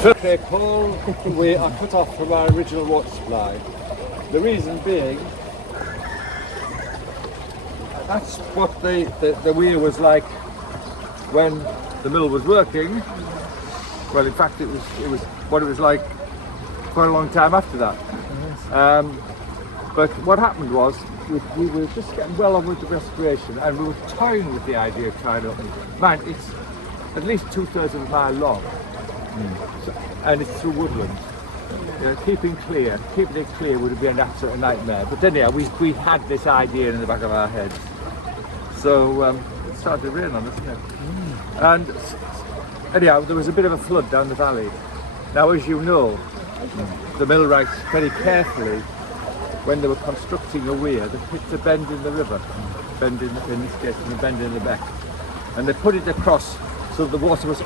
Craig Hall, we are cut off from our original water supply. The reason being, that's what the weir was like when the mill was working. Well, in fact, it was what it was like quite a long time after that. But what happened was, we were just getting well on with the restoration, and we were toying with the idea of trying to open it. Man, it's at least 2/3 of a mile long, so, and it's through woodland. Keeping it clear would have been an absolute nightmare. But anyhow, we had this idea in the back of our heads. So it started to rain on us, didn't it? And anyhow, there was a bit of a flood down the valley. Now, as you know, the millwrights very carefully, when they were constructing a weir, they picked a bend in the river, in this case, and a bend in the beck, and they put it across so the water was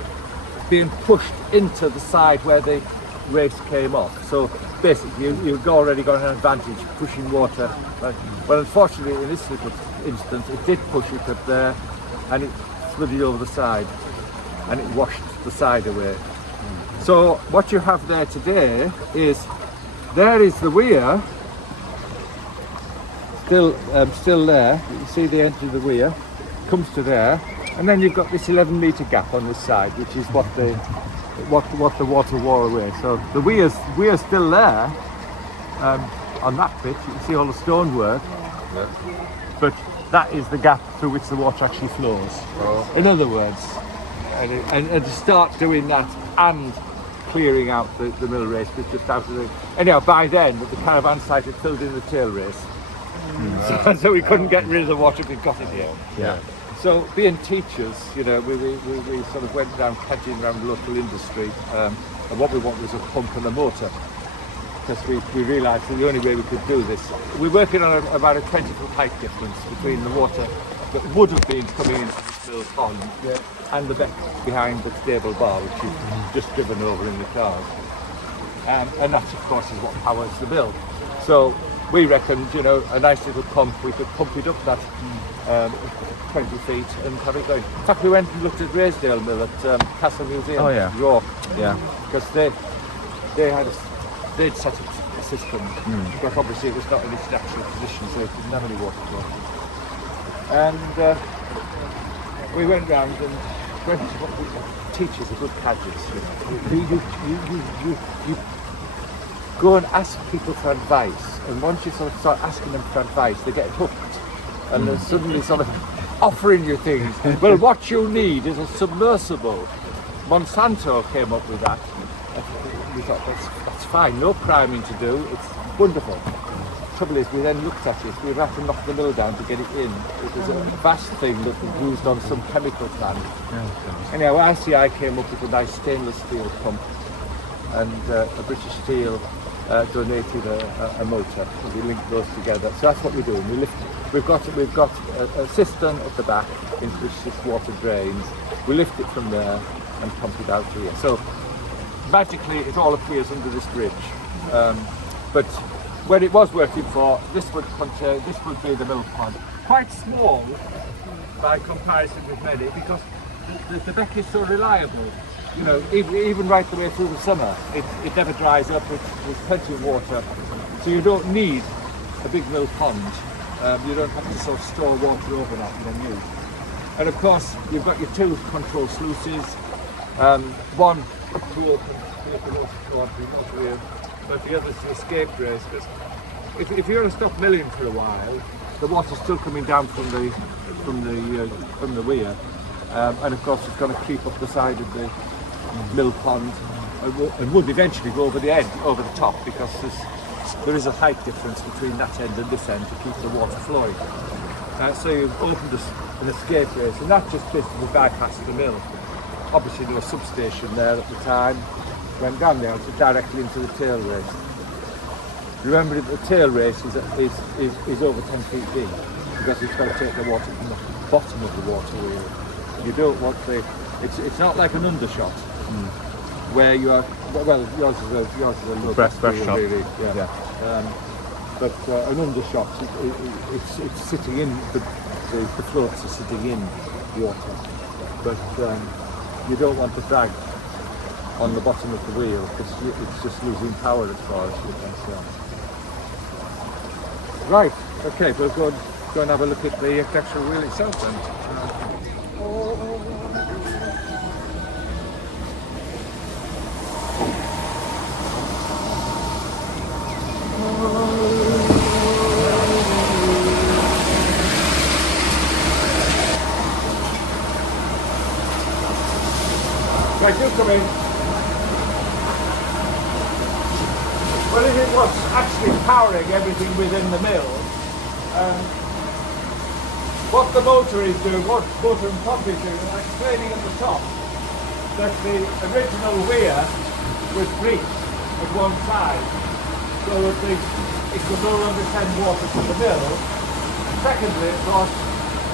being pushed into the side where the race came off. So basically, you've already got an advantage pushing water. Right? Well, unfortunately, in this little instance, it did push it up there, and it flooded over the side, and it washed the side away. So what you have there today is, there is the weir, still there. You can see the end of the weir comes to there, and then you've got this 11-metre gap on this side, which is what the water wore away. So the weir's still there on that bit. You can see all the stonework, but that is the gap through which the water actually flows. Oh. In other words, and to start doing that and clearing out the mill race was just out of the... Anyhow, by then the caravan site had filled in the tail race. So we couldn't get rid of the water, we got it here. Yeah. So being teachers, we sort of went down cadging around local industry, and what we wanted was a pump and a motor, because we realised that the only way we could do this, we're working on about a 20-foot height difference between the water that would have been coming into this mill pond and the beck behind the stable bar, which you've just driven over in the cars. And that, of course, is what powers the mill. So we reckoned, a nice little pump, we could pump it up that 20 feet and have it going. In fact, we went and looked at Raysdale Mill at Castle Museum, York, because they'd set up a system, but obviously it was not in its natural position, so it didn't have any water flow. And we went round and teachers are good cadgers. You go and ask people for advice, and once you sort of start asking them for advice, they get hooked, and they're suddenly sort of offering you things. Well, what you need is a submersible. Monsanto came up with that. We thought, that's fine, no priming to do, it's wonderful. The trouble is, we then looked at it, we had to knock the mill down to get it in. It was a vast thing that was used on some chemical plant. Anyhow, RCI came up with a nice stainless steel pump, and a British Steel donated a motor, and we linked those together. So that's what we're doing. We've got a cistern at the back into which this water drains. We lift it from there and pump it out here. So magically, it all appears under this bridge. But when it was working for, this would be the mill pond. Quite small by comparison with many, because the beck is so reliable. Even right the way through the summer, it never dries up. There's plenty of water, so you don't need a big mill pond. You don't have to sort of store water overnight and then use. And of course, you've got your two control sluices, one to open water, but the other's the escape race. Because if you're going to stop milling for a while, the water's still coming down from the weir, and of course it's going to creep up the side of the mill pond and would eventually go over the edge, over the top, because there is a height difference between that end and this end to keep the water flowing. So you've opened an escape race, and that just basically bypassed the mill. Obviously there was a substation there at the time, went down there directly into the tail race. Remember that the tail race is over 10 feet deep, because it's got to take the water from the bottom of the water wheel. You don't want it's not like an undershot, where you are, well, yours is a low breast shot. Really, but an undershot, it's sitting in, the floats are sitting in water, but you don't want to drag on the bottom of the wheel because it's just losing power as far as you can see. Right, okay, we'll go and have a look at the actual wheel itself then. Right, do come in. Well, it is what's actually powering everything within the mill. What the motor is doing, what motor and pump is doing, I'm explaining at the top that the original weir was breached at one side, so that it could no longer send water to the mill. And secondly, of course,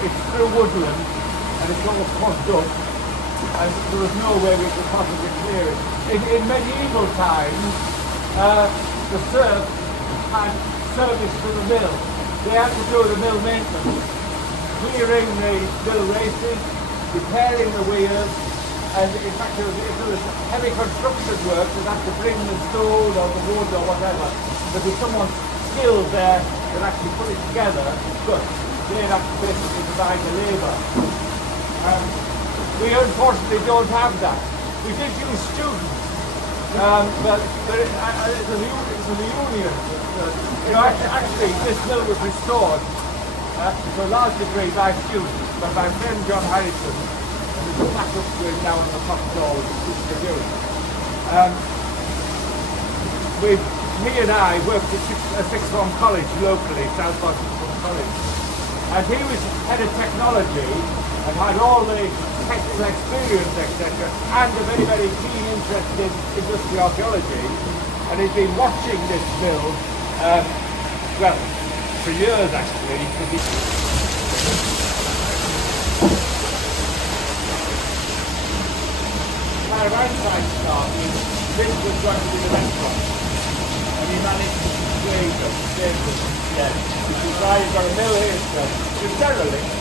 it's through woodland and it's all plugged up, and there was no way we could possibly clear it. In medieval times, the serfs had service to the mill. They had to do the mill maintenance, clearing the mill races, repairing the weirs, and in fact if there was heavy construction work, they'd have to bring the stone or the wood or whatever. There'd be someone skilled there that actually put it together, but they'd have to basically provide the labour. We unfortunately don't have that. We did use students, but it's a union. Actually, this mill was restored to a large degree by students, but my friend John Harrison, and there's a back up to him now on the top floor, which is doing. Me and I worked at a sixth form college locally, Southport Sixth Form College, and he was head of technology and had all the technical experience, etc., and a very, very keen interest in industrial archaeology, and he's been watching this mill, well, for years actually. Our outside started, this was going to be the restaurant, and he managed to save them, yeah. He's got a mill here, so it's derelict.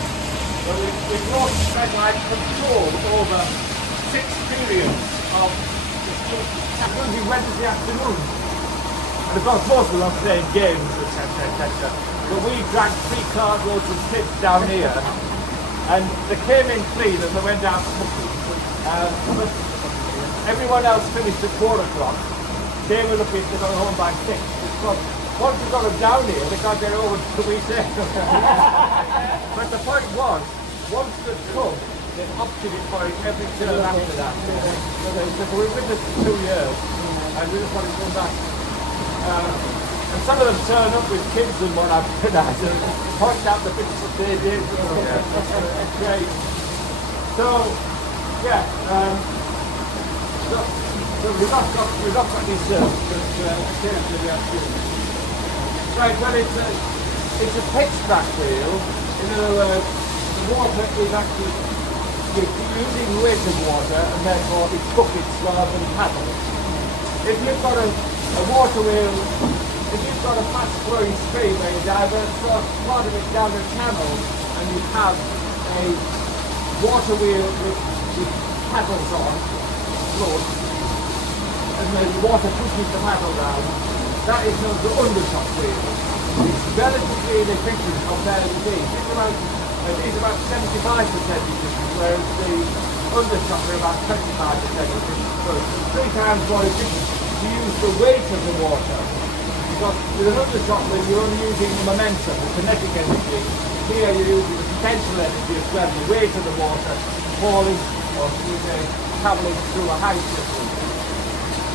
But we've lost like control over 6 periods of Monday, Wednesday afternoon. And of course most of them are playing games, etc. But we dragged 3 cartloads of kids down here, and they came in clean and they went out smoking. But everyone else finished at 4 o'clock. They were lucky if they got home by 6. Because once you got them down here, they can't get over to the weekend. But the point was, once they'd come, they opted it for it every turn after that. So we were with this for 2 years, and we just wanted to come back. And some of them turn up with kids and what after that, and point out the bits that they did. It's great. So, yeah. So we've not got any service, but occasionally we have to. Right, well it's a pitch back wheel. In other words, the water is actually using weight of water, and therefore it's buckets rather than paddles. If you've got a water wheel, if you've got a fast flowing stream where you divert part of it down a channel, and you have a water wheel with paddles on, float, and the water pushes the paddle down, that is known as the undershot wheel. It's relatively inefficient compared to these. It's about 75% efficient, whereas the undershot are about 25% efficient. So it's 3 times more efficient to use the weight of the water. Because with an undershot wheel, you're only using the momentum, the kinetic energy. Here you're using the potential energy as well, the weight of the water falling or travelling through a high system.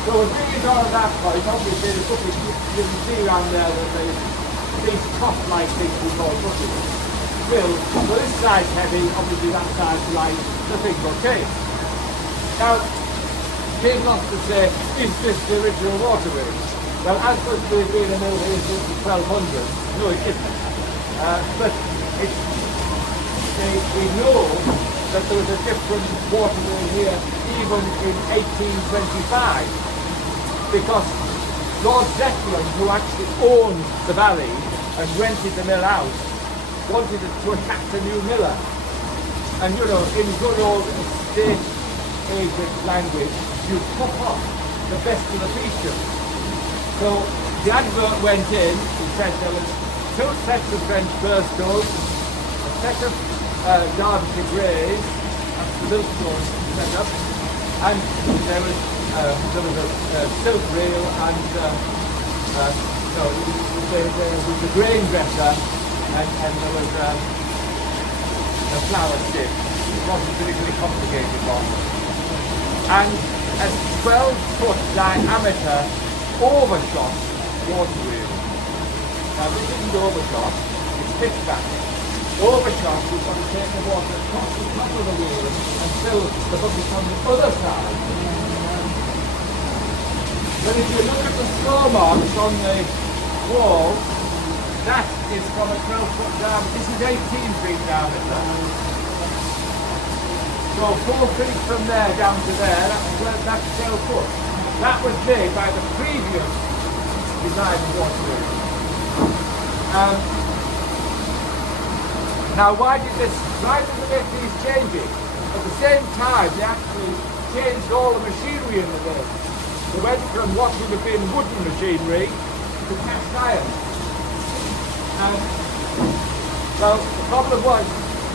So as we get on at that point, obviously the bucket, you can see around there that these top-like things we call buckets. So this side's heavy, obviously that side's light, nothing's okay. Now, came lots to say, is this the original water wheel? Well, as such we've been a mill here since the 1200s, no it isn't. But we know that there was a different water wheel here even in 1825. Because Lord Zeppelin, who actually owned the valley and rented the mill out, wanted to attract a new miller. And in good old estate agent language, to pop up the best of the features. So the advert went in and said there was 2 sets of French Burstos, a set of Derbyshire Greys, that's the milk stores set up, and there was a silk reel and no, there was a grain dresser and there was a flower stick. It wasn't particularly complicated one. And a 12-foot diameter overshot water wheel. Now this isn't overshot, it's pitch back. Overshot, we've got to take the water across the top of the wheel and fill the bucket on the other side. But if you look at the straw marks on the wall, that is from a 12-foot diameter. This is 18 feet diameter. So 4 feet from there down to there, that's 12 foot. That was made by the previous design of water wheel. Now why did they make these changes? At the same time, they actually changed all the machinery in the mill. They went from what would have been wooden machinery to cast iron. Well, the problem was,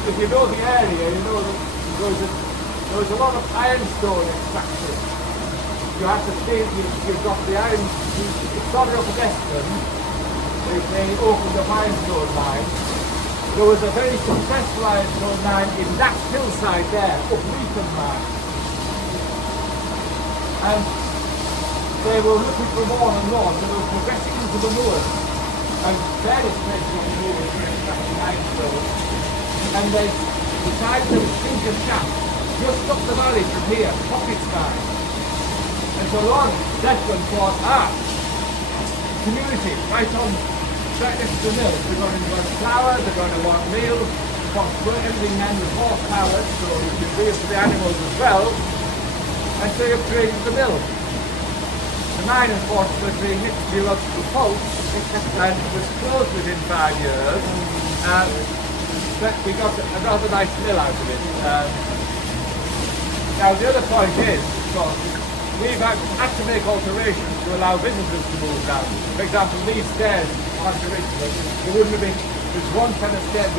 if you know the area, you know that there was a lot of ironstone extraction. You had to think you've got the iron, you started off at Eston, they opened up ironstone mine. There was a very successful ironstone mine in that hillside there, up Leatham mine. And they were looking for more and more, so they were progressing into the moors. And various places on the moors were extracting ironstone. And they decided to sink a shaft just up the valley from here, Tocketts mine. And so Lord Declan thought, community, right next to the mill. They're going to want flour, they're going to want meal, they want to put everything in with horsepower, so you can be for the animals as well. And so you've created the mill. The mine, unfortunately, hit geological fault and was closed within 5 years. But we got a rather nice mill out of it. Now the other point is, of course, we've had to make alterations to allow visitors to move down. For example, these stairs aren't original. There wouldn't have been, there's one set of stairs,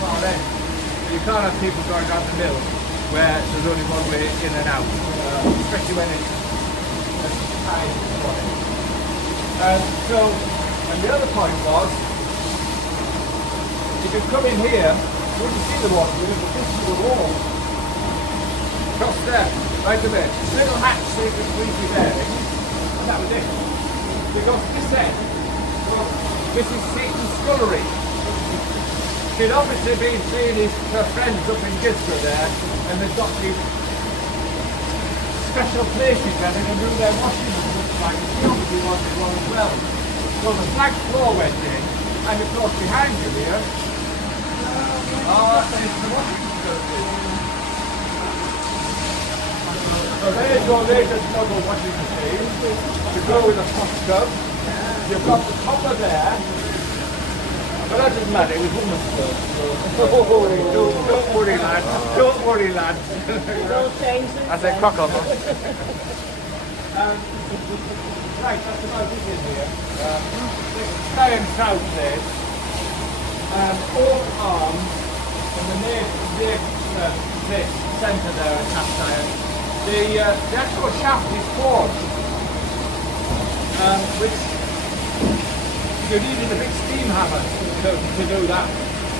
far end. So you can't have people going down the mill where there's only one way in and out, especially when it's high. And the other point was, if you come in here, you wouldn't see the water, you would just see the wall. Across there, right away. Little hatch so you can squeeze your bearings, and that was it. Because this end, this is Satan's scullery. She'd obviously been seeing her friends up in Gisco there, and they've got these special places where they can do their washing and such like. She obviously wanted one as well. So the flag floor went in, and of course behind you here, it's the washing facility. So there's your latest model washing machine to go with a hot tub. You've got the copper there, but that doesn't matter, it was woman's stuff. So don't worry lads, don't worry lads. I said cock up. Right, that's about it in here. Sky and south there. Oak arms and the near centre there at cast iron. The actual shaft is forged, which you needed a big steam hammer to do that.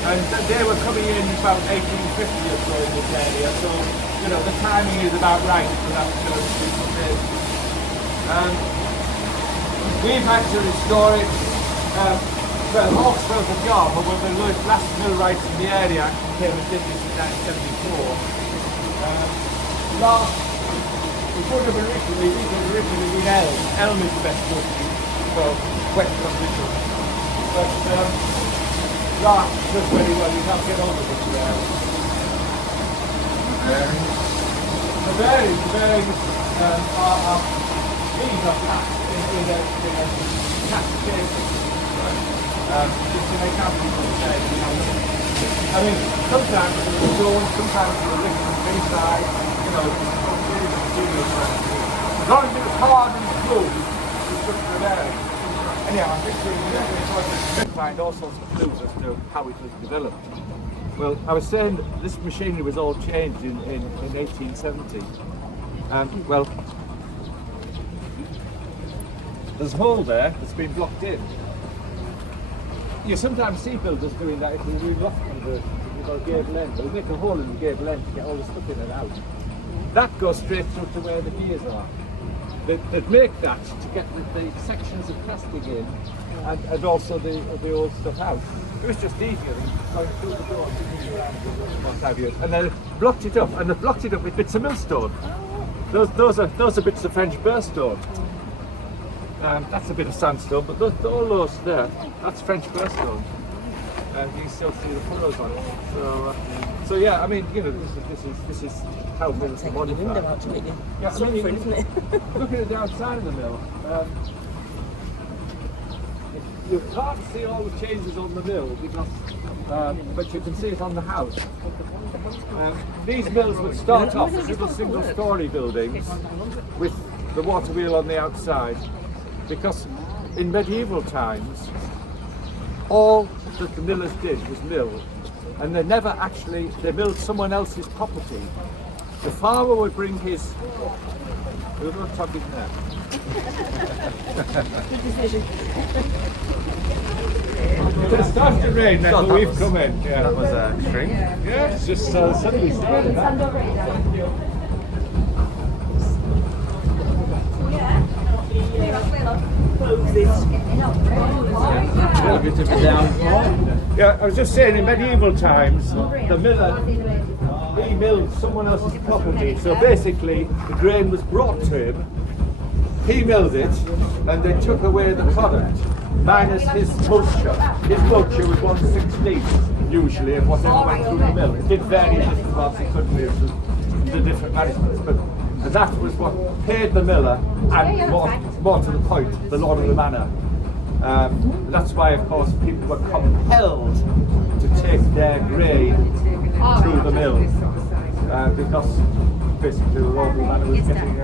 And they were coming in about 1850 or so in this area, so you know the timing is about right for that to be put in. We've had to restore it. Well, Hawksville's a job, but when the last millwrights in the area actually came and did this in 1974. These would have originally been elm. Elm is the best wood for wet conditions. But larch does very well, you can't get on with it there. The bearings are these are cast in a cast casing. Just to make out people say, I mean, sometimes it's stone, sometimes it's a liquid inside. as long as it's hard and smooth, it's just for there. Anyhow, I'm just find all sorts of clues as to how it was developed. Well, I was saying that this machinery was all changed in 1870. Well, there's a hole there that's been blocked in. You sometimes see builders doing that if you do loft conversion. You've got a gable end. They'll make a hole in the gable end to get all the stuff in and out. That goes straight through to where the gears are. They'd make that to get the sections of plastic in and also the old stuff out. It was just easier than going through the door and what have you. And they blocked it up, and they blocked it up with bits of millstone. Those are bits of French burstone. That's a bit of sandstone, but all those there, that's French burstone. And you can still see the furrows on it. So yeah, I mean, you know, this is how mills are modified. Window out to it, Yeah, I mean, isn't it? look at the outside of the mill. You can't see all the changes on the mill because, but you can see it on the house. These mills would start off as little single-story buildings with the water wheel on the outside, because in medieval times, all that the millers did was mill, and they milled someone else's property. The farmer would bring his. We're not talking there. Good decision. It started to rain now, so we've come in. Yeah. That was extreme. Yeah, it's just suddenly started. Yeah, I was just saying, in medieval times, the miller, he milled someone else's property. So basically, the grain was brought to him, he milled it, and they took away the product, minus his mulcher. His mulcher was 1/16 usually of whatever went through the mill. It did vary just whilst he couldn't move the different managements, but that was what paid the miller, and more to the point, the lord of the manor. That's why, of course, people were compelled to take their grain through the mill, because basically the lord of the manor was getting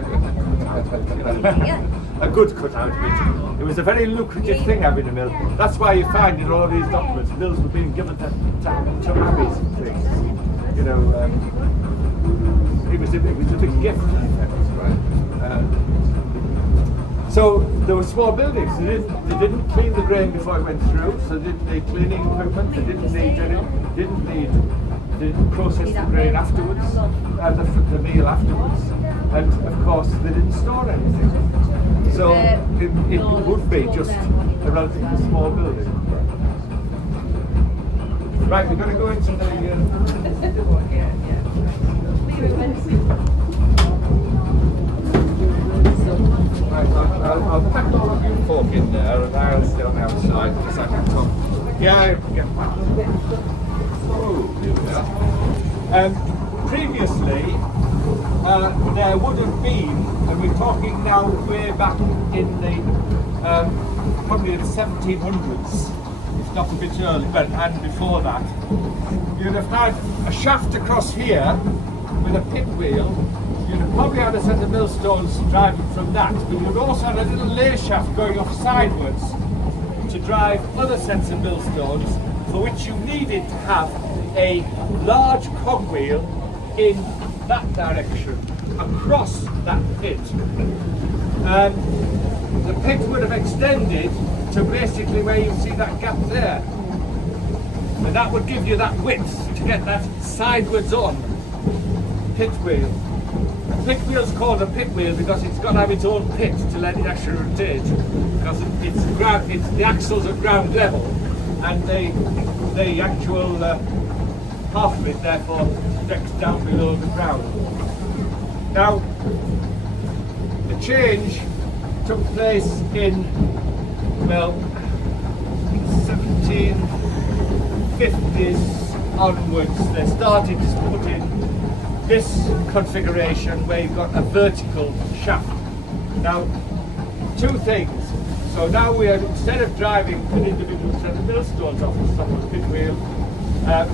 a good cut out of it. It was a very lucrative thing having a mill. That's why you find in all of these documents, mills were being given to abbeys and things. You know, it was a big gift. So there were small buildings. They didn't clean the grain before it went through, so they didn't need cleaning equipment. They didn't process the grain afterwards, the meal afterwards, and of course they didn't store anything. So it would be just a relatively small building. Right, we're going to go into the. Right, I'll pack all of you folk in there, and I'll stay on the outside because I can talk. Yeah, I can get back. Oh, here we are. Previously, there would have been, and we're talking now way back in the probably in the 1700s, if not a bit earlier, but and before that, you'd have had a shaft across here with a pit wheel. You'd have probably had a set of millstones driving from that, but you'd also had a little lay shaft going off sidewards to drive other sets of millstones, for which you needed to have a large cogwheel in that direction, across that pit. The pit would have extended to basically where you see that gap there. And that would give you that width to get that sidewards on pit wheel. The pit wheel's called a pit wheel because it's got to have its own pit to let it actually rotate, because the axles are ground level, and the actual half of it therefore stretches down below the ground. Now, the change took place in, well, 1750s onwards. They started to put in this configuration where you've got a vertical shaft. Now, two things. So now we are, instead of driving an individual set of millstones off the top of the pit wheel,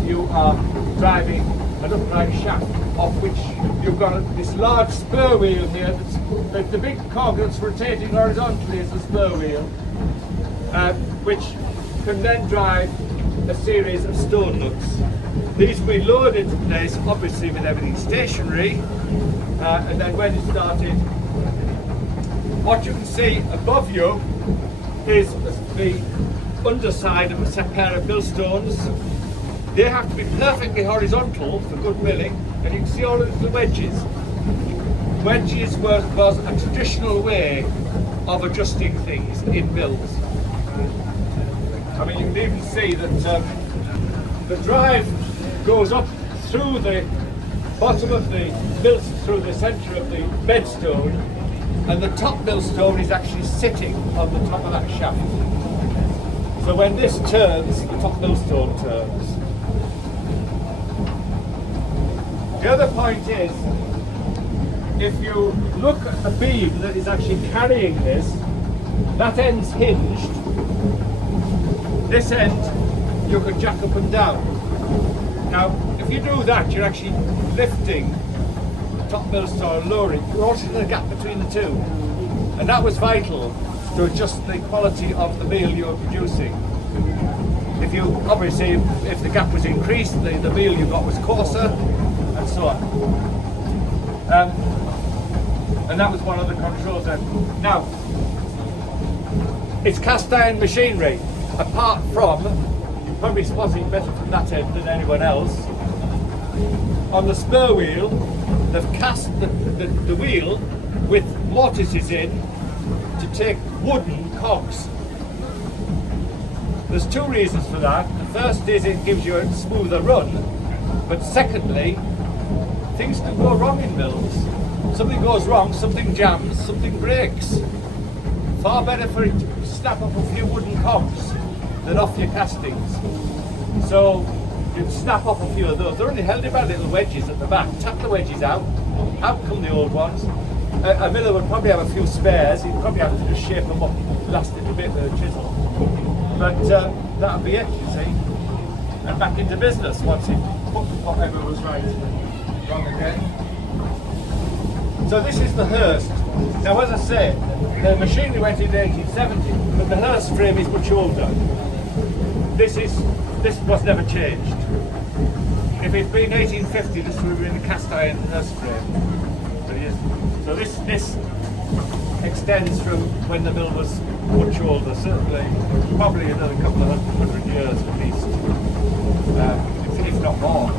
you are driving an upright shaft. of which you've got this large spur wheel here. The big cog that's rotating horizontally is the spur wheel, which can then drive a series of stone nuts. These will be lowered into place, obviously with everything stationary, and then when it's started, what you can see above you is the underside of a pair of millstones. They have to be perfectly horizontal for good milling, and you can see all of the wedges. Wedges was a traditional way of adjusting things in mills. I mean, you can even see that the drive goes up through the bottom of the mill, through the centre of the bedstone, and the top millstone is actually sitting on the top of that shaft. So when this turns, the top millstone turns. The other point is, if you look at the beam that is actually carrying this, that end's hinged. This end you can jack up and down. Now, if you do that, you're actually lifting the top millstone and lowering. You're altering the gap between the two. And that was vital to adjust the quality of the meal you're producing. If you, obviously, if the gap was increased, the meal you got was coarser, and so on. And that was one of the controls then. Now, it's cast iron machinery, apart from, you probably spot it better from that end than anyone else. On the spur wheel, they've cast the wheel with mortises in to take wooden cogs. There's two reasons for that. The first is it gives you a smoother run, but secondly, things can go wrong in mills. Something goes wrong, something jams, something breaks. Far better for it to snap up a few wooden cogs than off your castings. So you snap off a few of those. They're only held in by little wedges at the back. Tap the wedges out come the old ones. A miller would probably have a few spares. He'd probably have to just shape them up last little bit with a chisel. But that'll be it, you see. And back into business once it whatever was right. Wrong again. So this is the Hurst. Now, as I say, the machinery went in 1870, but the Hurst frame is much older. This was never changed. If it'd been 1850, this would have been a cast iron Hurst frame. But it is. So this extends from when the mill was much older, certainly, probably another couple of hundred years at least, if not more.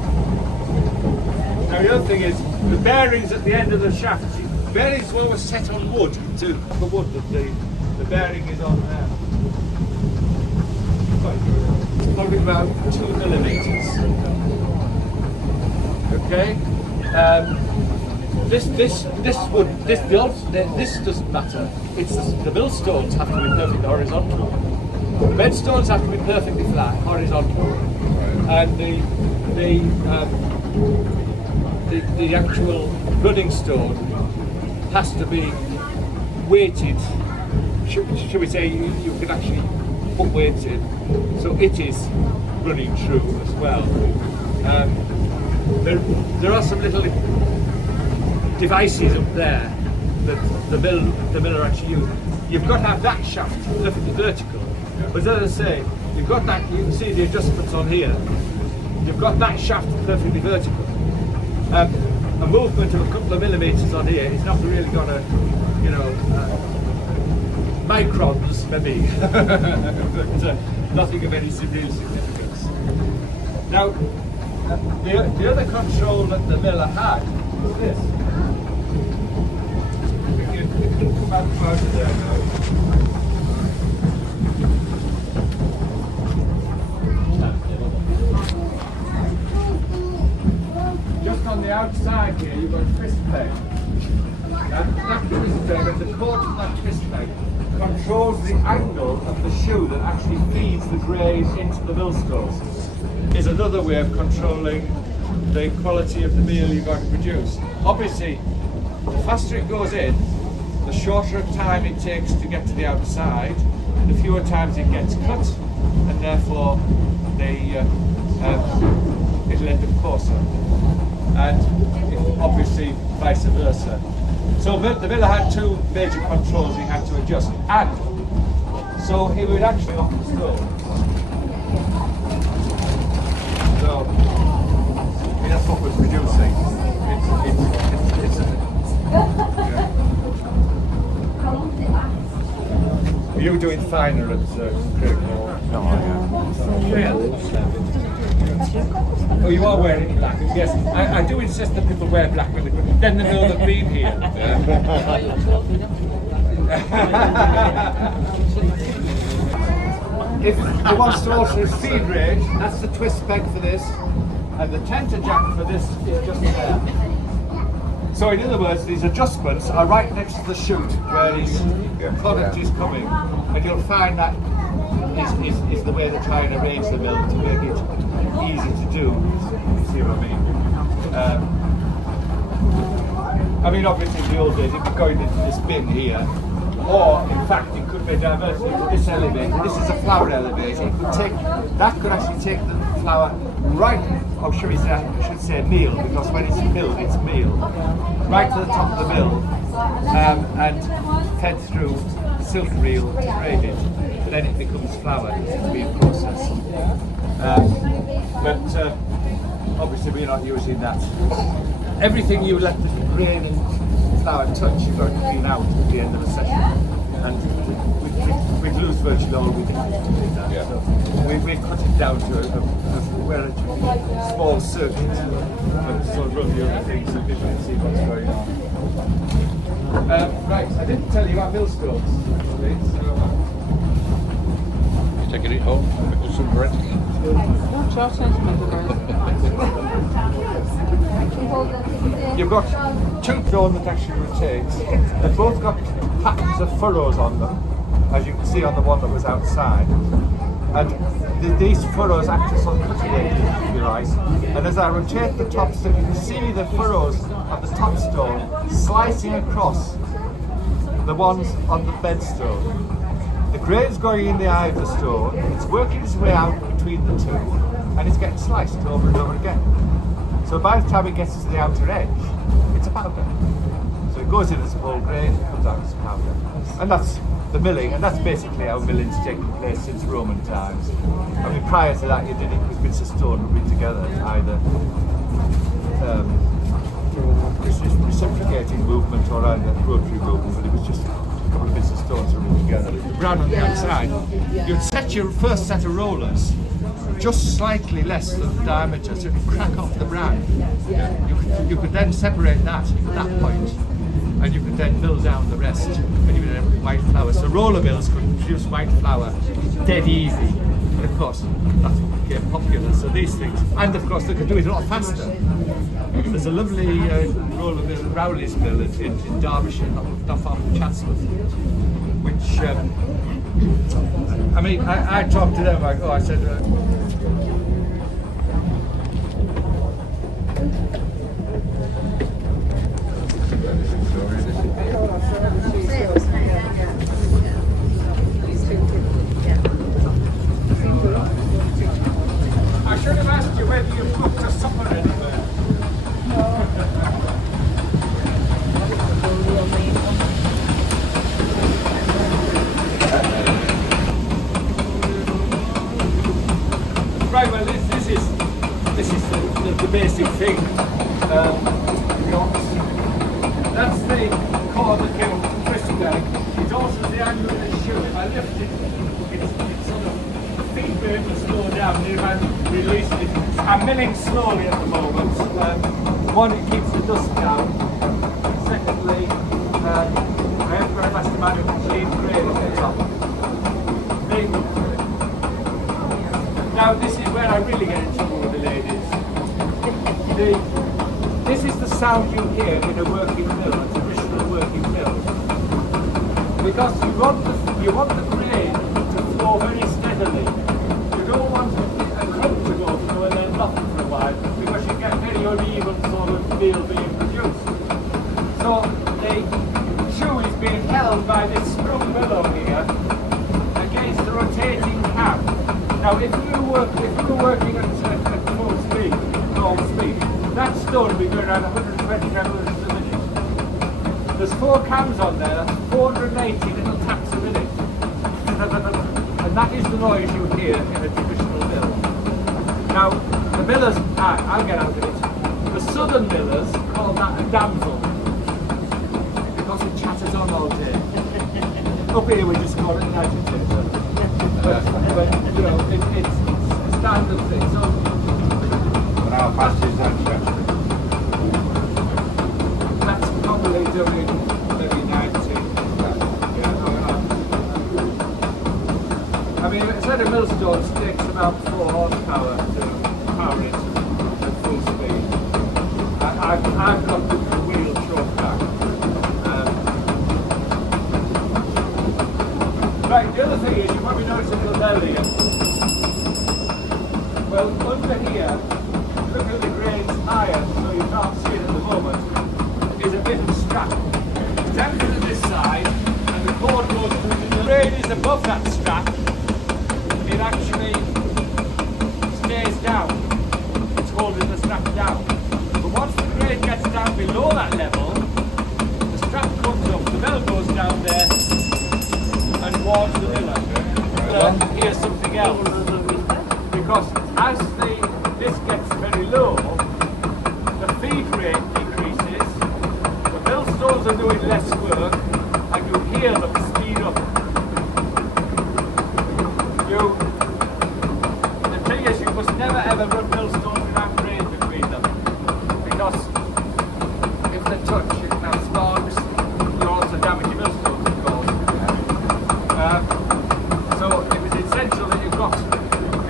Now the other thing is, the bearings at the end of the shaft, bearings were always set on wood, to the wood that the bearing is on there. Probably about 2 millimeters. Okay? This doesn't matter. It's the millstones have to be perfectly horizontal. The bedstones have to be perfectly flat, horizontal, and the actual running stone has to be weighted. Should we say you can actually put weights in, so it is running true as well. There are some little devices up there that the miller actually uses. You've got to have that shaft perfectly vertical, but as I say, you've got that. You can see the adjustments on here. You've got that shaft perfectly vertical. A movement of a couple of millimeters on here is not really going to, microns maybe, but nothing of any real significance. Now, the other control that the miller had was this. You can come out of there now. Just on the outside here, you've got a twist peg. That twist peg, and the cord of that twist peg controls the angle of the shoe that actually feeds the grain into the millstone. Is another way of controlling the quality of the meal you're going to produce. Obviously, the faster it goes in, the shorter time it takes to get to the outside, the fewer times it gets cut, and therefore it'll end up coarser. and obviously vice versa. So the miller had two major controls he had to adjust, and so he would actually off the stove. So that's what we're producing. Are you doing finer at Critical? No, I am. Oh, you are wearing black. Yes, I do insist that people wear black, then they know they've been here. If he wants to alter his feed range, that's the twist peg for this, and the tenter jack for this is just there. So in other words, these adjustments are right next to the chute where his product is coming, and you'll find that is the way they try and arrange the mill to make it easy to do. You see what I mean, obviously in the old days it could go into this bin here, or in fact it could be diverted into this elevator. This is a flour elevator. It could could actually take the flour right, or should we say, I should say meal, because when it's milled, it's meal, right to the top of the mill, and fed through the silk reel to grade it. Then it becomes flour being processed. But obviously we're not using that. Everything you let the grain and flour touch, you've got to clean out at the end of the session. And we'd lose virtually all we can do that. Yeah. So we cut it down to a relatively small circuit and sort of run the other things so people can see what's going on. Right, I didn't tell you about millstones. Taking it home, make some bread. You've got two stone that actually rotates. They've both got patterns of furrows on them, as you can see on the one that was outside. And these furrows act as sort of cutting edges, if you like. And as I rotate the top stone, you can see the furrows of the top stone slicing across the ones on the bed stone. The grain's going in the eye of the stone, it's working its way out between the two, and it's getting sliced over and over again. So by the time it gets to the outer edge, it's a powder. So it goes in as a whole grain, it comes out as a powder. And that's the milling, and that's basically how milling's taken place since Roman times. I mean, prior to that, you did it with bits of stone rubbing together, either reciprocating movement or either rotary movement, but it was just a couple of bits of stone to rub together. Brown on the outside. You'd set your first set of rollers just slightly less than the diameter, so it would crack off the bran. You could then separate that at that point, and you could then mill down the rest, and you would end up with white flour. So roller mills could produce white flour dead easy, but of course that's what became popular. So these things, and of course they could do it a lot faster. There's a lovely roller mill, Rowley's mill in Derbyshire, not far from Chatsworth, which I mean, I talked to them. I said. I should have asked you whether you cooked a supper anywhere. Right, well, this is the basic thing. You know, that's the core that came from twisted egg. It's also the angle of the shoe. If I lift it, it's sort of feet going to slow down. If I release it, I'm milling slowly at the moment. One, it keeps the dust down. Secondly, I have got a vast amount of clean grain at the top. Now this is where I really get in trouble with the ladies. This is the sound you hear in a working mill, a traditional working mill. Because you want the grain to flow very steadily. You don't want a clump to go through and then nothing for a while, because you get very uneven sort of meal being produced. So the shoe is being held by this sprung willow here against the rotating cam. Now, if we were working at full speed, normal speed, that stone will be going around 120 revolutions a minute. There's 4 cams on there, that's 480 little taps a minute. And that is the noise you hear in a traditional mill. Now, the millers, I'll get out of it. The southern millers call that a damsel because it chatters on all day. Up here we just call it an agitator. But you know, it's a standard thing. So, How fast is that chatter? that's probably doing maybe 90. I mean, a set of millstones takes about 4 horsepower to power it at full speed. I've got the wheel choked back. Right, the other thing is, you probably noticed a little earlier. Well, under here, look at the grade's higher, so you can't see it at the moment, is a bit of strap. It's empty to this side, and the cord goes through the grade is above that strap. It actually stays down. It's holding the strap down. But once the grade gets down below that level, the strap comes up, the bell goes down there and wards the miller. Here's something else. Because as this gets very low, the feed rate decreases, the millstones are doing less work, and you hear them speed up. The thing is, you must never ever run millstones without grade between them, because if they touch, you can have sparks, you also damage your millstones, of course. So it was essential that you got,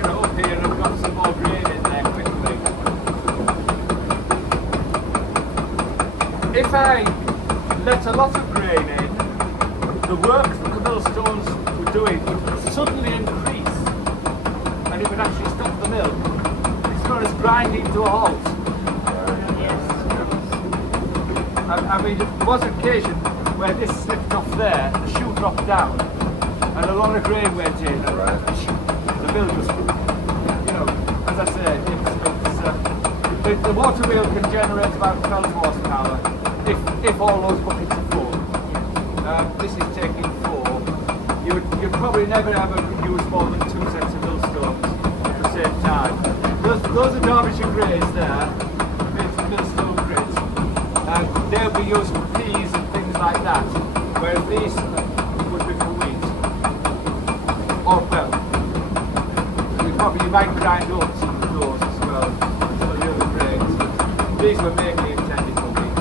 up here and got some more grade in there quickly. If I let a lot of grain in, the work that the millstones were doing would suddenly increase, and it would actually stop the mill. It's known as grinding to a halt. I mean, there was an occasion where this slipped off there, the shoe dropped down, and a lot of grain went in, and the mill just, as I say, the water wheel can generate about 12 horsepower if all those buckets are full. This is taking 4. You'd probably never ever use more than 2 sets of millstones at the same time. Those are Derbyshire grades there, millstone grades. They'll be used for peas and things like that, whereas these would be for wheat. Or well, you might grind up some of those as well, some of the other grades. These were mainly intended for wheat.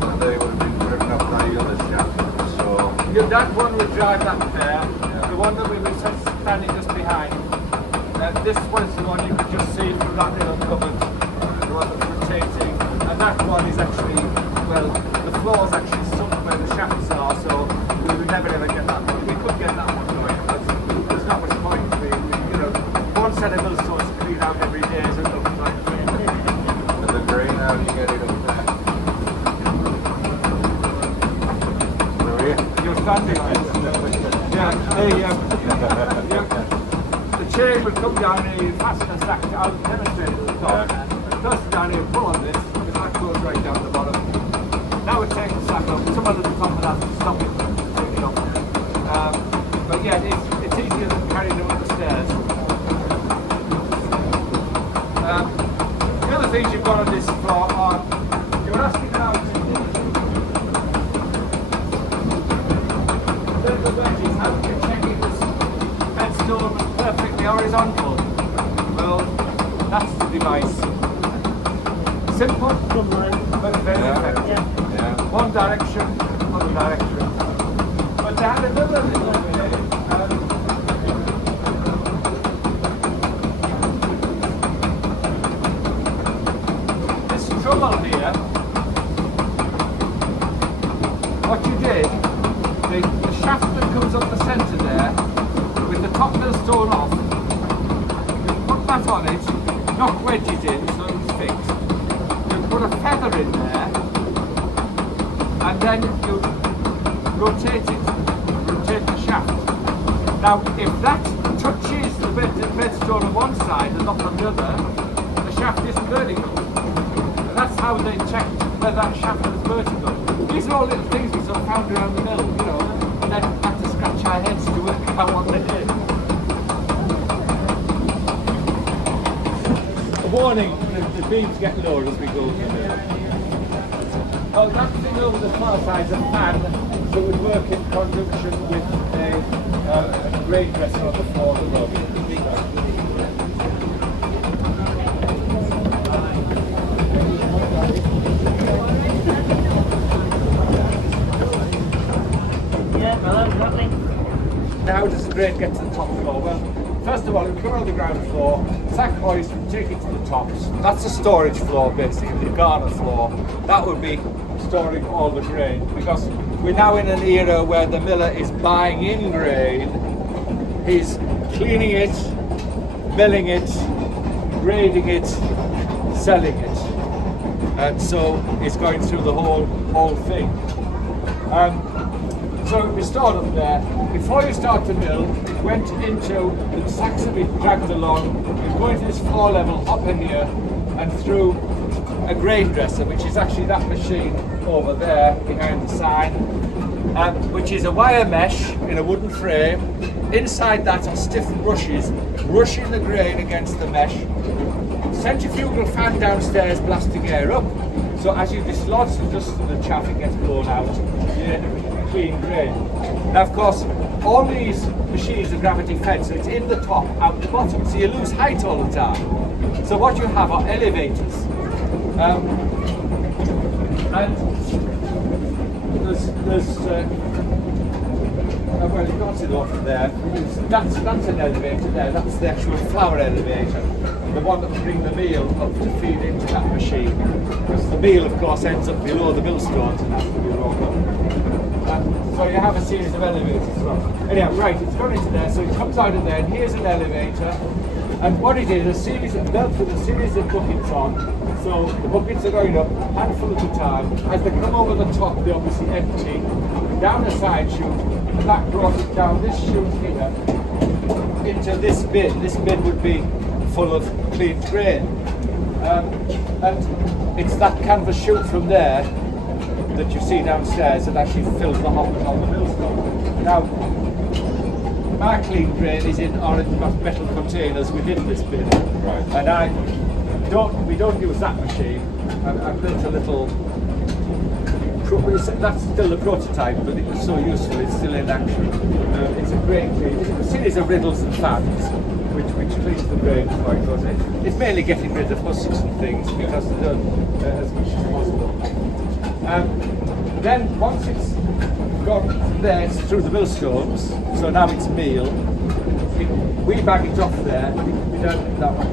And they would have been driven up by the other shaft. So that one would drive that pair. The one that we were standing just behind. This was the one you could just see from that little cupboard. The one that's rotating. And that one is actually, well, the floor's actually sunk where the shafts are, so we would never ever get that one. We could get that one going, but there's not much point. One set of millstones to clean out every day is enough. and the grain, how do you get it up there? Where are you? You're standing on it. The chain would come down here, you fasten a sack, I'll demonstrate at the top. First down here, pull on this, the sack goes right down the bottom. That would take the sack up, someone at the top of that to stop it from taking off. But yeah, it's easier than carrying them up the stairs. The other things you've got on this floor are, you were asking about the wedges, how you can check it was headstone was perfectly horizontal. Well, that's the device. Simple, but very effective. One direction, other direction. But they had another little bit. Trouble here, what you did, the shaft that comes up the centre there, with the top millstone off, you put that on it, knock wedges in so it's fixed, you put a feather in there, and then you rotate the shaft. Now if that touches the bedstone on one side and not on the other, the shaft isn't vertical. how they check whether that shaft was vertical. These are all little things we sort of found around the mill, you know, and then have to scratch our heads to work out what they did. A warning, the beams get lower as we go through the mill. Oh, that thing over the far side is a fan that would work in conjunction with a grain dresser on the floor of the rug. How does the grain get to the top floor? Well, first of all, it would come on the ground floor, sack hoist, take it to the tops. That's the storage floor, basically, the garner floor. That would be storing all the grain, because we're now in an era where the miller is buying in grain, he's cleaning it, milling it, grading it, selling it. And so it's going through the whole thing. So we stored up there. Before you start to mill, it went into the sacks that we dragged along. You go into this floor level, up in here, and through a grain dresser, which is actually that machine over there behind the sign, which is a wire mesh in a wooden frame. Inside that are stiff brushes, rushing the grain against the mesh. Centrifugal fan downstairs blasting air up. So as you dislodge the dust and the chaff, it gets blown out. You end up with clean grain. Now, of course, all these machines are gravity fed, so it's in the top, out the bottom, so you lose height all the time. So what you have are elevators. And there's well, you can't see the one from there. That's an elevator there. That's the actual flour elevator, the one that will bring the meal up to feed into that machine. Because the meal, of course, ends up below the millstones and has to be rolled up. So you have a series of elevators as well. Anyhow, right, it's gone into there, so it comes out of there, and here's an elevator. And what it is, a series of belts with a series of buckets on. So the buckets are going up, handful at a time. As they come over the top, they obviously empty down a side chute, and that brought it down this chute here into this bin. This bin would be full of clean grain. And it's that canvas chute from there that you see downstairs that actually fills the hoppers on the millstone. Now, our clean grain is in orange metal containers within this bin. Right. And we don't use that machine. I've built a little, that's still a prototype, but it was so useful, it's still in action. It's a grain clean, it's a series of riddles and fans, which cleans the grain quite good. It's mainly getting rid of husks and things, because they're done as much as possible. Then once it's gone there, it's through the millstones, so now it's meal. We bag it off there, we don't that one.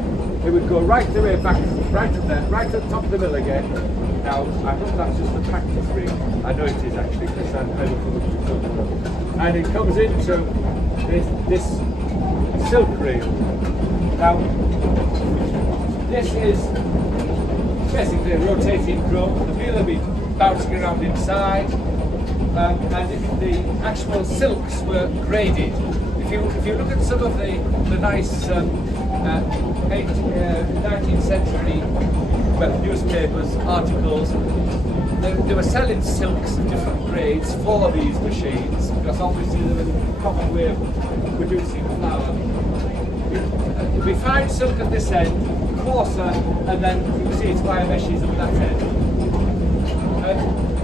It would go right the way back, right to there, right to the top of the mill again. Now, I hope that's just a practice ring. I know it is actually, because I'm able to look at it. And it comes into this silk reel. Now, this is basically a rotating drum. The wheel will be bouncing around inside, and the actual silks were graded. If you look at some of the nice 19th century newspapers, articles, they were selling silks of different grades for these machines, because obviously they were the common way of producing flour. We find silk at this end, coarser, and then you see it's wire meshes at that end.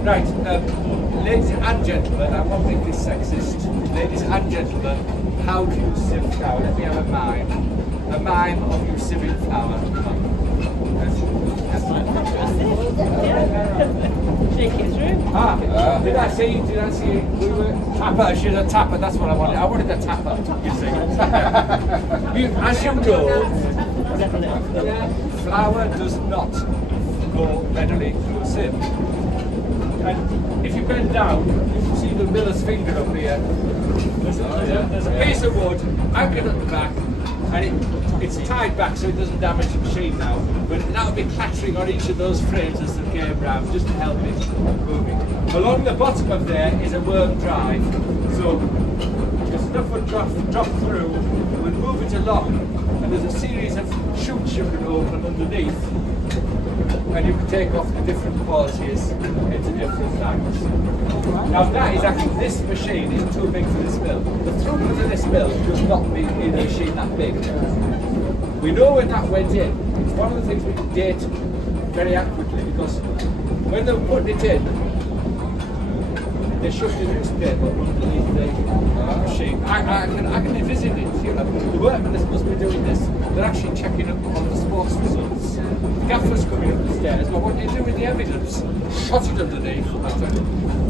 Right, ladies and gentlemen, I won't make this sexist. Ladies and gentlemen, how do you sieve flour? Let me have a mime. A mime of you sieving flour. Shake it through. Did I see? We were tapper. She's a tapper. That's what I wanted. I wanted a tapper. You see? As you know, flour does not go readily through a sieve. And if you bend down, you can see the miller's finger up here. There's a piece of wood anchored at the back, and it's tied back so it doesn't damage the machine now. But that would be clattering on each of those frames as they came round, just to help it moving. Along the bottom of there is a worm drive, so the stuff would drop through, we'd move it along, and there's a series of chutes you can open underneath. and you can take off the different qualities into different tanks. Now that is actually, this machine is too big for this mill. The throughput of this mill should not be in a machine that big. We know when that went in. It's one of the things we can date very accurately, because when they were putting it in, they shoved in this paper underneath the machine. I can envisage it, you know. The workmen that must be doing this, they're actually checking up on the sports results. The gaffer's coming up the stairs, well, what do you do with the evidence? Shot it underneath.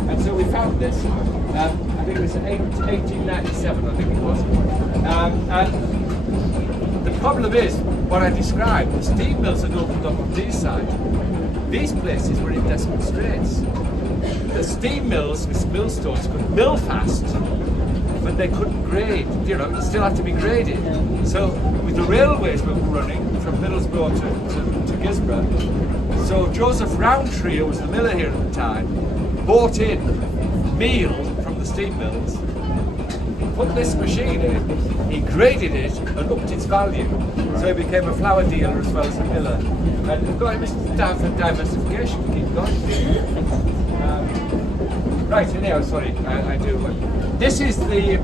And so we found this, I think it was 1897, I think it was. And the problem is, what I described, the steam mills had opened up on these side. These places were in desperate straits. The steam mills with millstones could mill fast, but they couldn't grade. You know, it still had to be graded. So with the railways we were running from Middlesbrough to Gisborough, so Joseph Roundtree, who was the miller here at the time, bought in meal from the steam mills, put this machine in, he graded it and upped its value. So he became a flour dealer as well as a miller. And we've got a diversification to keep going. Right, anyhow, sorry, I do. This is the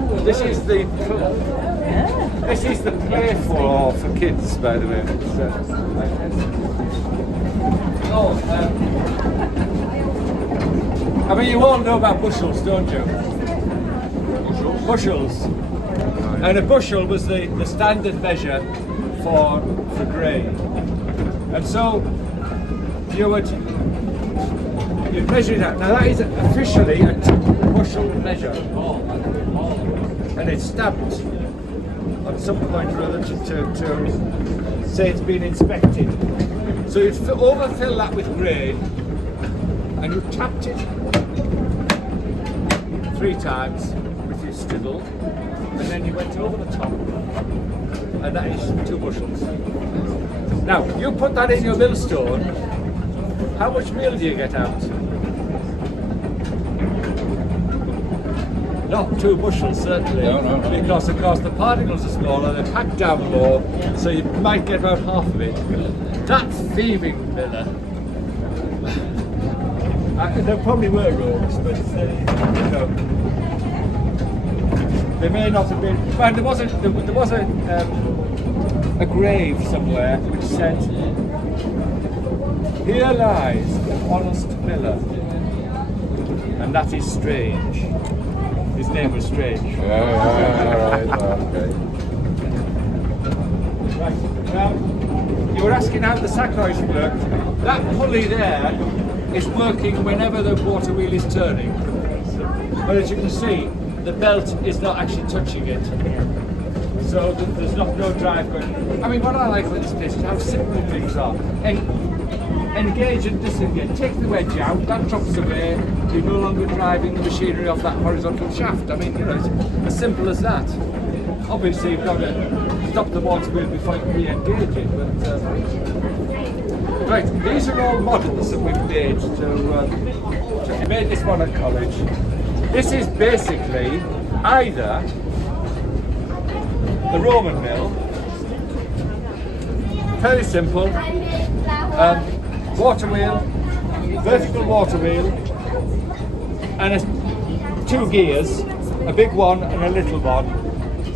play for kids, by the way. I mean, you all know about bushels, don't you? Bushels. And a bushel was the standard measure for grain. And so you'd measure it out. Now that is officially a bushel measure. And it's stamped at some point or other to say it's been inspected. So you'd overfill that with grain and you tapped it 3 times with your stiddle, and then you went over the top, and that is 2 bushels. Now, you put that in your millstone, how much meal do you get out? Not 2 bushels, certainly. No. Because, of course, the particles are smaller, they're packed down low, so you might get about half of it. That thieving miller, there probably were rogues, but you know, they may not have been. And there was a grave somewhere which said, "Here lies an honest miller," and that is Strange. His name was Strange. Okay. Right. You were asking how the sack hoist worked. That pulley there is working whenever the water wheel is turning. But as you can see, the belt is not actually touching it. So there's no drive going. I mean, what I like about this place is how simple things are. Engage and disengage. Take the wedge out, that drops away. You're no longer driving the machinery off that horizontal shaft. I mean, you know, it's as simple as that. Obviously, you've got to stop the water wheel before you can re-engage it. But right, these are all models that we've made to made this one at college. This is basically either the Roman mill, very simple, water wheel, vertical water wheel, and 2 gears, a big one and a little one.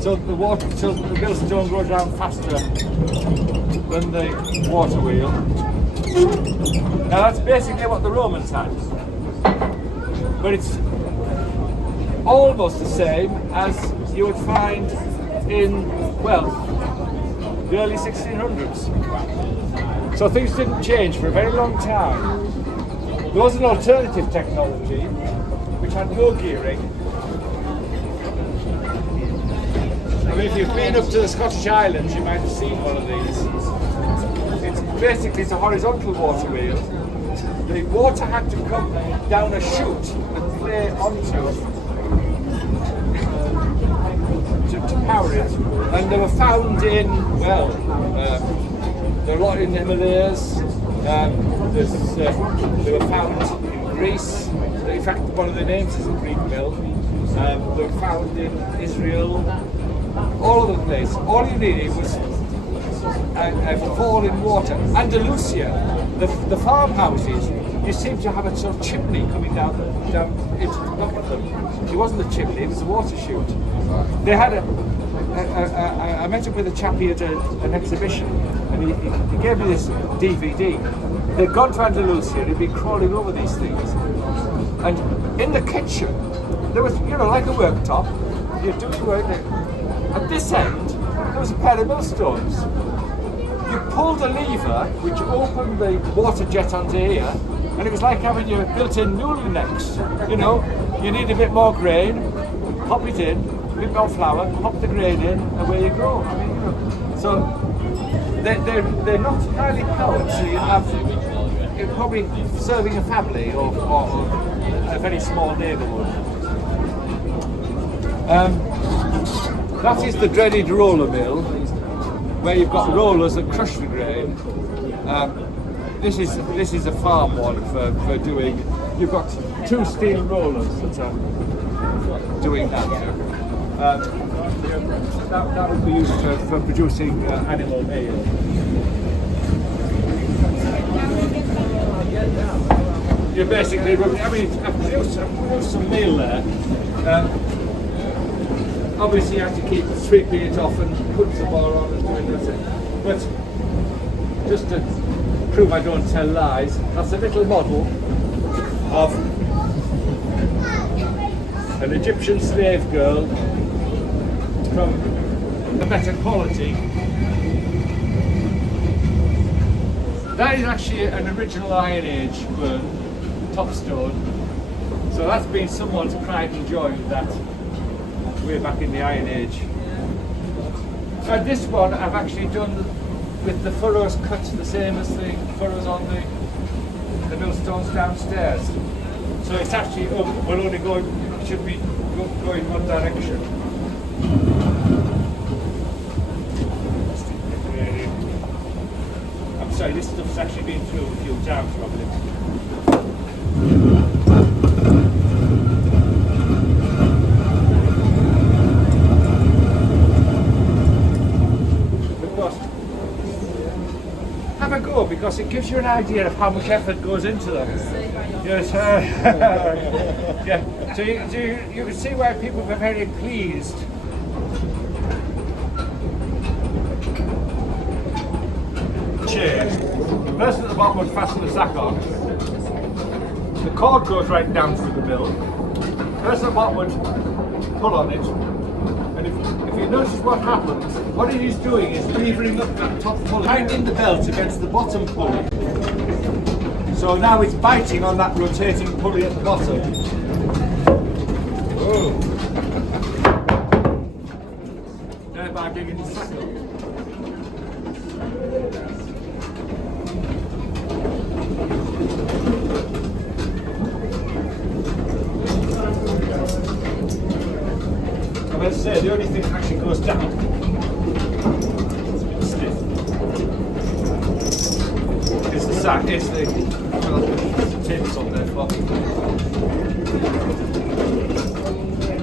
So the millstone goes around faster than the water wheel. Now that's basically what the Romans had, but it's almost the same as you would find in, well, the early 1600s. So things didn't change for a very long time. There was an alternative technology which had no gearing. I mean, if you've been up to the Scottish Islands, you might have seen one of these. It's a horizontal water wheel. The water had to come down a chute and play onto to power it. And they were found in, well, there are a lot in the Himalayas. They were found in Greece. In fact, one of the names is a Greek mill. They were found in Israel. All over the place. All you needed was a fall in water. Andalusia the farmhouses, you seem to have a sort of chimney coming down into the top of them. It wasn't a chimney, it was a water chute. They had I met up with a chappie at an exhibition, and he gave me this DVD. They'd gone to Andalusia and he'd been crawling over these things. And in the kitchen, there was, like a worktop, you'd do your work there. At this end, there was a pair of millstones. You pulled a lever which opened the water jet onto here, and it was like having your built-in noodle necks. You need a bit more grain, pop it in, a bit more flour, pop the grain in, away you go. So they're not highly powered, so you're probably serving a family or a very small neighbourhood. That is the dreaded roller mill, where you've got rollers that crush the grain. This is a farm one for doing. You've got 2 steel rollers that are doing that. That would be used for producing animal meal. You're basically, I've produced some meal there. Obviously, you have to keep sweeping it off and putting some more on and doing that. But just to prove I don't tell lies, that's a little model of an Egyptian slave girl from a better quality. That is actually an original Iron Age burn, top stone. So that's been someone's pride and joy with that way back in the Iron Age. And this one I've actually done with the furrows cut the same as the furrows on the millstones downstairs. So it's actually we're only going, it should be going one direction. I'm sorry, this stuff's actually been through a few times probably. Have a go, because it gives you an idea of how much effort goes into them. Yes, yeah. So you can see why people are very pleased. Chair. The person at the bottom would fasten the sack on. The cord goes right down through the mill. The person at the bottom would pull on it. And if you notice what happens, what it is doing is levering up that top pulley, tightening the belt against the bottom pulley. So now it's biting on that rotating pulley at the bottom. Oh. Thereby bringing the sack up. As I say, the only thing that actually goes down is stiff. It's the sack, it's the tips on there.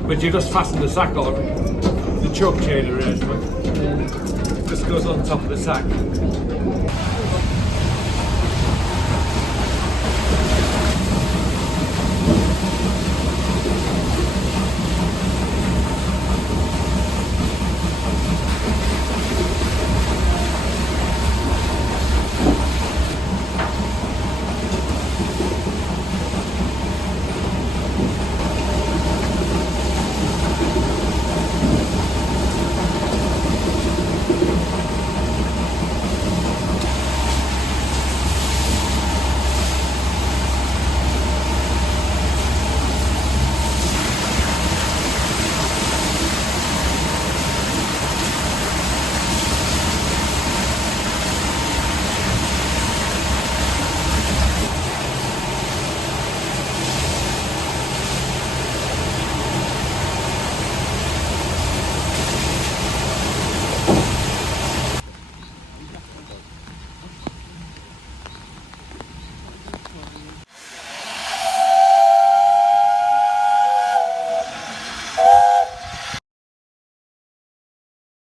But you just fasten the sack on, the choke chain arrangement just goes on top of the sack.